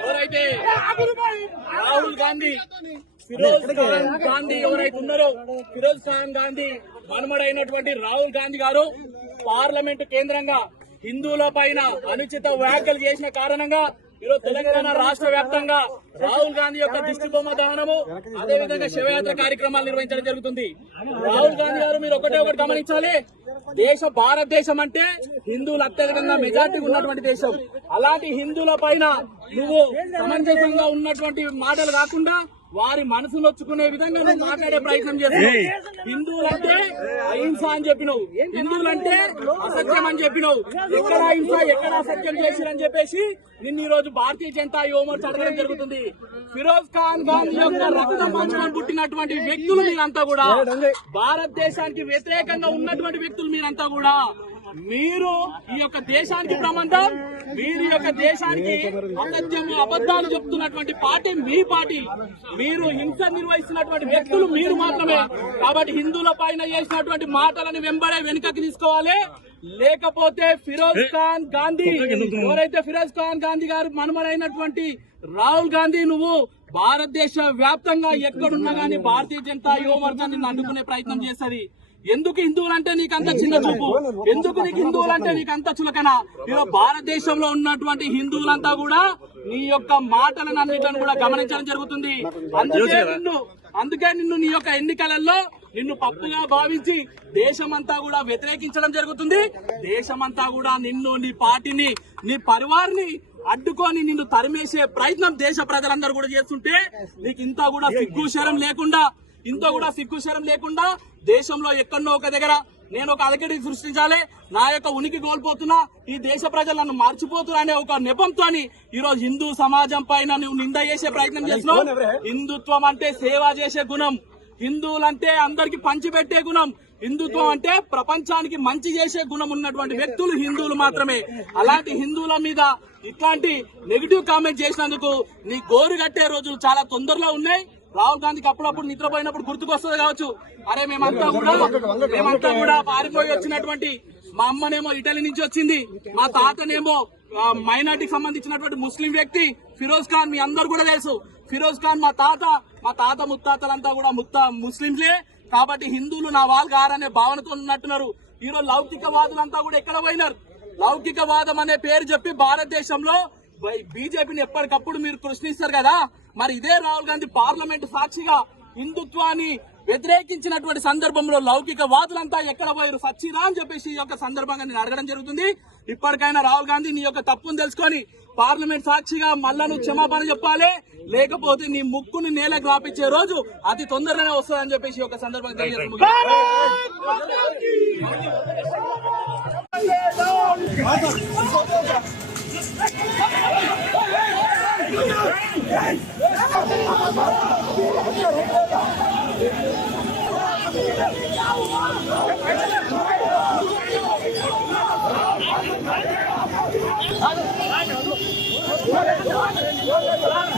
ఎవరైతే రాహుల్ గాంధీ ఫిరోజ్ ఖాన్ గాంధీ ఎవరైతే ఉన్నారో ఫిరోజ్ ఖాన్ గాంధీ మనమడైనటువంటి రాహుల్ గాంధీ గారు పార్లమెంటు కేంద్రంగా హిందువుల పైన అనుచిత వ్యాఖ్యలు చేసిన కారణంగా ఈరోజు తెలంగాణ రాష్ట్ర వ్యాప్తంగా రాహుల్ గాంధీ యొక్క దిష్టి బొమ్మ దహనము అదేవిధంగా శివయాత్ర కార్యక్రమాలు నిర్వహించడం జరుగుతుంది. రాహుల్ గాంధీ గారు మీరు ఒకటే ఒకటి గమనించాలి. దేశ భారతదేశం అంటే హిందువులు అత్యధికంగా మెజార్టీ ఉన్నటువంటి దేశం. అలాంటి హిందువుల పైన నువ్వు సమంజసంగా ఉన్నటువంటి మాటలు కాకుండా వారి మనసు నొచ్చుకునే విధంగా నువ్వు మాట్లాడే ప్రయత్నం చేస్తున్నావు. హిందువులంటే అహింస అని చెప్పినావు. హిందువులంటే అసత్యం అని చెప్పినావు. ఎక్కడ అహింస ఎక్కడ అసత్యం చేసిరని చెప్పేసి నిన్న ఈ రోజు భారతీయ జనతా యువమోర్చా అడగడం జరుగుతుంది. ఫిరోజ్ ఖాన్ గాంధీ యొక్క రక్తం పంచుకొని పుట్టినటువంటి వ్యక్తులు మీరంతా కూడా భారతదేశానికి వ్యతిరేకంగా ఉన్నటువంటి వ్యక్తులు మీరంతా కూడా మీరు ఈ యొక్క దేశానికి ప్రమాదం మీరు ఈ యొక్క దేశానికి అసత్యము అబద్ధాలు చెప్తున్నటువంటి పార్టీ మీ పార్టీ. మీరు హింస నిర్వహిస్తున్నటువంటి వ్యక్తులు మీరు మాత్రమే. కాబట్టి హిందువుల పైన చేసినటువంటి మాటలను వెంబడే వెనుకకి తీసుకోవాలి. లేకపోతే ఫిరోజ్ ఖాన్ గాంధీ ఎవరైతే ఫిరోజ్ ఖాన్ గాంధీ గారు మనమరైనటువంటి రాహుల్ గాంధీ నువ్వు భారతదేశ వ్యాప్తంగా ఎక్కడున్నా గానీ భారతీయ జనతా యువవర్గాన్ని అడ్డుకునే ప్రయత్నం చేస్తుంది. ఎందుకు హిందువులంటే నీకు అంత చిన్న చూపు? ఎందుకు నీకు హిందువులంటే నీకు అంత చులకన? ఇలా భారతదేశంలో ఉన్నటువంటి హిందువులంతా కూడా నీ యొక్క మాటలను అన్నిటిని కూడా గమనించడం జరుగుతుంది. అందుకే నిన్ను అందుకే నిన్ను నీ యొక్క ఎన్నికలలో నిన్ను పప్పుగా భావించి దేశమంతా కూడా వ్యతిరేకించడం జరుగుతుంది. దేశమంతా కూడా నిన్ను నీ పార్టీని నీ పరివారిని అడ్డుకొని నిన్ను తరిమేసే ప్రయత్నం దేశ ప్రజలందరూ కూడా చేస్తుంటే నీకు ఇంత కూడా సిగ్గు శరం లేకుండా ఇంత కూడా సిగ్గు శరం లేకుండా దేశంలో ఎక్కడో ఒక దగ్గర నేను ఒక అలకడి సృష్టించాలి నా యొక్క ఉనికి కోల్పోతున్నా ఈ దేశ ప్రజలు నన్ను మర్చిపోతున్నా అనే ఒక నెపంతో ఈ రోజు హిందూ సమాజం పైన నువ్వు నింద చేసే ప్రయత్నం చేస్తున్నావు. హిందుత్వం అంటే సేవ చేసే గుణం. హిందువులంటే అందరికి పంచిపెట్టే గుణం. హిందుత్వం అంటే ప్రపంచానికి మంచి చేసే గుణం ఉన్నటువంటి వ్యక్తులు హిందువులు మాత్రమే. అలాంటి హిందువుల మీద ఇట్లాంటి నెగిటివ్ కామెంట్ చేసినందుకు నీ గోరు కట్టే రోజులు చాలా తొందరలో ఉన్నాయి. రాహుల్ గాంధీకి అప్పుడప్పుడు నిద్రపోయినప్పుడు గుర్తుకొస్తుంది కావచ్చు. అరే మేమంతా కూడా మేమంతా కూడా పారిపోయి వచ్చినటువంటి మా అమ్మనేమో ఇటలీ నుంచి వచ్చింది. మా తాతనేమో మైనార్టీకి సంబంధించినటువంటి ముస్లిం వ్యక్తి ఫిరోజ్ ఖాన్ మీ అందరు కూడా తెలుసు. ఫిరోజ్ ఖాన్ మా తాత మా తాత ముత్తాతలంతా కూడా ముత్తా ముస్లింలే. కాబట్టి హిందువులు నా వాళ్ళు కారనే భావనతో ఉన్నట్టున్నారు. ఈరోజు లౌకికవాదులంతా కూడా ఎక్కడ పోయినారు? లౌకికవాదం అనే పేరు చెప్పి భారతదేశంలో బీజేపీని ఎప్పటికప్పుడు మీరు ప్రశ్నిస్తారు కదా? మరి ఇదే రాహుల్ గాంధీ పార్లమెంట్ సాక్షిగా హిందుత్వాన్ని వ్యతిరేకించినటువంటి సందర్భంలో లౌకిక వాదులంతా ఎక్కడ పోయారు? సచ్చిరా అని చెప్పేసి ఈ యొక్క సందర్భంగా నేను అడగడం జరుగుతుంది. ఇప్పటికైనా రాహుల్ గాంధీ నీ యొక్క తప్పును తెలుసుకొని పార్లమెంట్ సాక్షిగా మళ్ళా నువ్వు క్షమాపణ చెప్పాలి. లేకపోతే నీ ముక్కుని నేలకు రాపించే రోజు అతి తొందరగానే వస్తుందని చెప్పేసి ఒక సందర్భంగా తెలియజేస్తున్నాను. Hadi, hadi, hadi.